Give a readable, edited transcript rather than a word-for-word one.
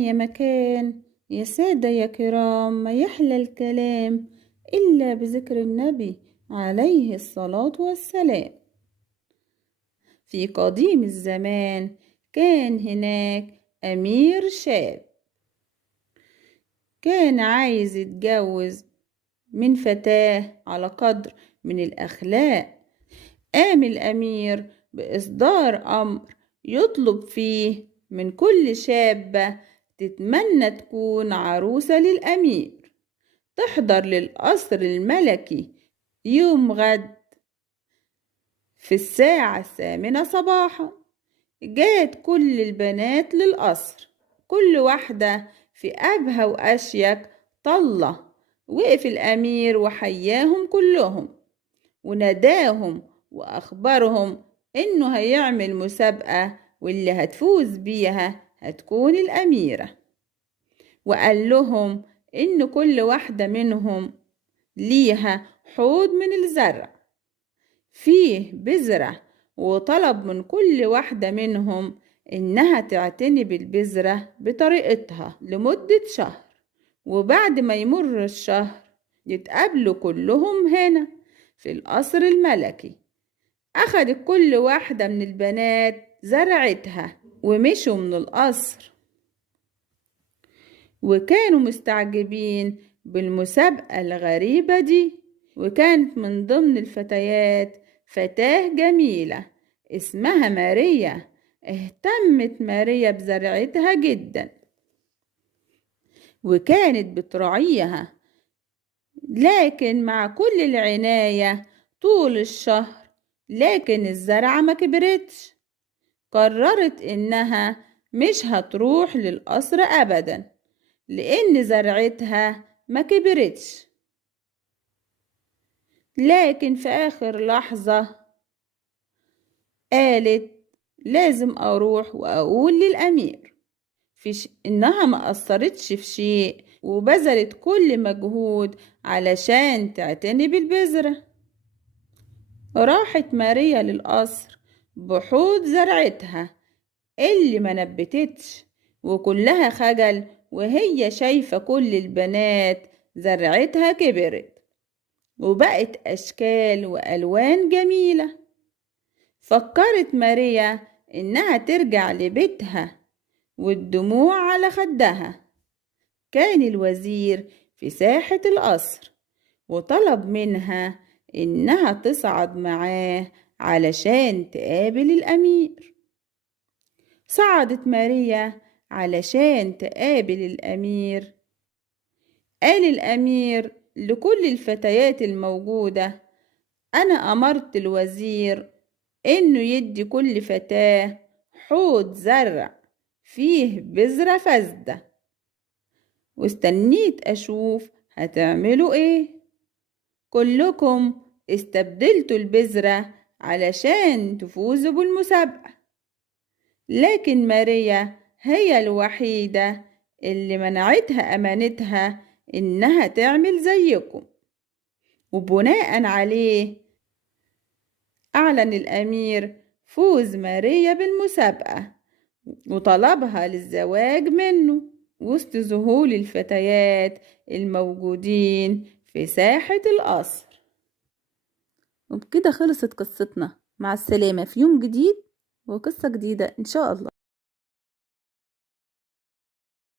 يا مكان يا سادة يا كرام، ما يحلى الكلام إلا بذكر النبي عليه الصلاة والسلام. في قديم الزمان كان هناك أمير شاب، كان عايز يتجوز من فتاة على قدر من الأخلاق. قام الأمير بإصدار أمر يطلب فيه من كل شابة تتمنى تكون عروسة للأمير تحضر للقصر الملكي يوم غد في الساعة 8 صباحا. جات كل البنات للقصر، كل واحدة في أبهى وأشيك طلة. وقف الأمير وحياهم كلهم وناداهم وأخبرهم إنه هيعمل مسابقة واللي هتفوز بيها هتكون الأميرة. وقال لهم إن كل واحدة منهم ليها حوض من الزرع فيه بذرة، وطلب من كل واحدة منهم إنها تعتني بالبذرة بطريقتها لمدة شهر. وبعد ما يمر الشهر يتقابلوا كلهم هنا في القصر الملكي. أخدت كل واحدة من البنات زرعتها ومشوا من القصر، وكانوا مستعجبين بالمسابقة الغريبة دي. وكانت من ضمن الفتيات فتاة جميلة اسمها ماريا. اهتمت ماريا بزرعتها جدا وكانت بتراعيها، لكن مع كل العناية طول الشهر لكن الزرعة ما كبرتش. قررت إنها مش هتروح للقصر أبدا لأن زرعتها ما كبرتش. لكن في آخر لحظة قالت لازم أروح وأقول للأمير إنها ما قصرتش في شيء وبذلت كل مجهود علشان تعتني بالبذرة. راحت ماريا للقصر بحوض زرعتها اللي ما نبتتش، وكلها خجل وهي شايفة كل البنات زرعتها كبرت وبقت أشكال وألوان جميلة. فكرت ماريا إنها ترجع لبيتها والدموع على خدها. كان الوزير في ساحة القصر وطلب منها إنها تصعد معاه علشان تقابل الأمير. صعدت ماريا علشان تقابل الأمير. قال الأمير لكل الفتيات الموجودة أنا أمرت الوزير إنه يدي كل فتاة حوض زرع فيه بذرة فاسدة، واستنيت أشوف هتعملوا إيه. كلكم استبدلتوا البذرة علشان تفوزوا بالمسابقة، لكن ماريا هي الوحيدة اللي منعتها أمانتها إنها تعمل زيكم. وبناء عليه أعلن الأمير فوز ماريا بالمسابقة وطلبها للزواج منه وسط ذهول الفتيات الموجودين في ساحة القصر. وبكده خلصت قصتنا. مع السلامة في يوم جديد وقصة جديدة إن شاء الله.